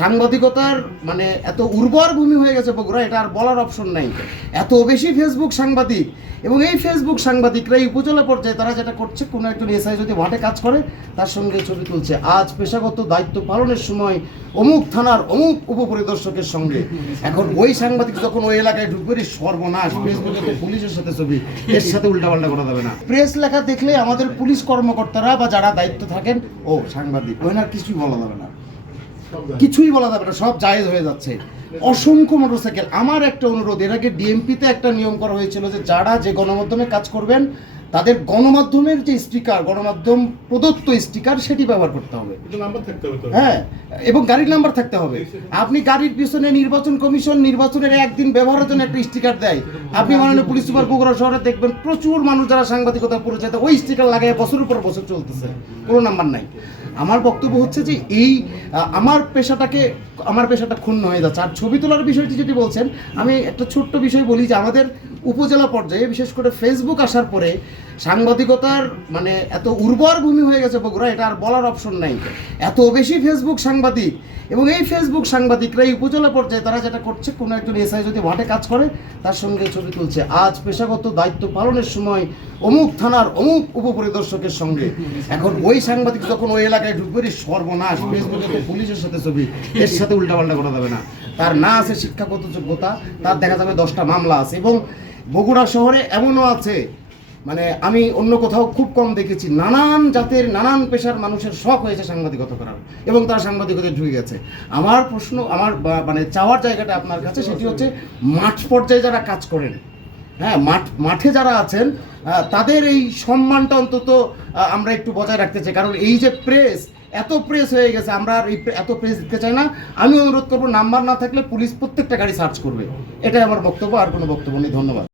সাংবাদিকতার মানে এত উর্বর ভূমি হয়ে গেছে বগুড়া, এটা আর বলার অপশন নাই। এত বেশি ফেসবুক সাংবাদিক এবং এই ফেসবুক সাংবাদিকরা এই উপজেলা পর্যায়ে তারা যেটা করছে, কোনো একজন এসআই যদি মাঠে কাজ করে, তার সঙ্গে ছবি তুলছে। আজ পেশাগত দায়িত্ব পালনের সময় অমুক থানার অমুক উপপরিদর্শকের সঙ্গে। এখন ওই সাংবাদিক যখন ওই এলাকায় ঢুকবে সর্বনাশ। ফেসবুকে তো পুলিশের সাথে ছবি, এর সাথে উল্টাপাল্টা করা যাবে না। প্রেস লেখা দেখলে আমাদের পুলিশ কর্মকর্তারা বা যারা দায়িত্ব থাকেন, ও সাংবাদিক না কিছুই বলা যাবে না। কিছুই বলা যাবে না, সব জায়েজ হয়ে যাচ্ছে। অসংখ্য মোটরসাইকেল। আমার একটা অনুরোধ, এর আগে ডিএমপিতে একটা নিয়ম করা হয়েছিল যে যারা যে গণমাধ্যমে কাজ করবেন তাদের গণমাধ্যমের যে স্টিকার গণমাধ্যম প্রদত্ত স্টিকার সেটি ব্যবহার করতে হবে। হ্যাঁ এবং গাড়ির নাম্বার থাকতে হবে। আপনি গাড়ির পিছনে নির্বাচন কমিশন নির্বাচনের একদিন ব্যবহারের জন্য একটা স্টিকার দেয়। আপনি মাননীয় পুলিশ সুপার বগুড়া শহরে দেখবেন প্রচুর মানুষ যারা সাংবাদিকতা পরিচয় ওই স্টিকার লাগায় বছরের পর বছর চলতেছে। কোনো নাম্বার নাই। আমার বক্তব্য হচ্ছে যে এই আমার পেশাটাকে আমার পেশাটা ক্ষুণ্ণ হয়ে যাচ্ছে। আর ছবি তোলার বিষয়টি যেটি বলছেন আমি একটা ছোট্ট বিষয় বলি যে আমাদের উপজেলা পর্যায়ে, বিশেষ করে ফেসবুক আসার পরে সাংবাদিকতার মানে এত উর্বর ভূমি হয়ে গেছে বগুড়া, এটা আর বলার অপশন নাই। এত বেশি ফেসবুক সাংবাদিক এবং এই ফেসবুক সাংবাদিকরা এই উপজেলা পর্যায়ে তারা যেটা করছে, কোনো একজন এসআই যদি মাঠে কাজ করে, তার সঙ্গে ছবি তুলছে। আজ পেশাগত দায়িত্ব পালনের সময় অমুক থানার অমুক উপপরিদর্শকের সঙ্গে। এখন ওই সাংবাদিক যখন ওই এলাকায় ঢুকবে সর্বনাশ। ফেসবুকে তো পুলিশের সাথে ছবি, এর সাথে উল্টাপাল্টা করা যাবে না। তার না আছে শিক্ষাগত যোগ্যতা, তার দেখা যাবে দশটা মামলা আছে এবং বগুড়া শহরে এমনও আছে। মানে আমি অন্য কোথাও খুব কম দেখেছি। নানান জাতের, নানান পেশার মানুষের শখ হয়েছে সাংবাদিকতা করার এবং তারা সাংবাদিকতায় ঢুকে গেছে। আমার প্রশ্ন, আমার মানে চাওয়ার জায়গাটা আপনার কাছে, সেটি হচ্ছে মাঠ পর্যায়ে যারা কাজ করেন হ্যাঁ মাঠ, মাঠে যারা আছেন তাদের এই সম্মানটা অন্তত আমরা একটু বজায় রাখতে চাই। কারণ এই যে প্রেস, এত প্রেস হয়ে গেছে, আমরা আর এই এত প্রেস দিতে চাই না। আমি অনুরোধ করব, নাম্বার না থাকলে পুলিশ প্রত্যেকটা গাড়ি সার্চ করবে। এটাই আমার বক্তব্য, আর কোনো বক্তব্য নেই। ধন্যবাদ।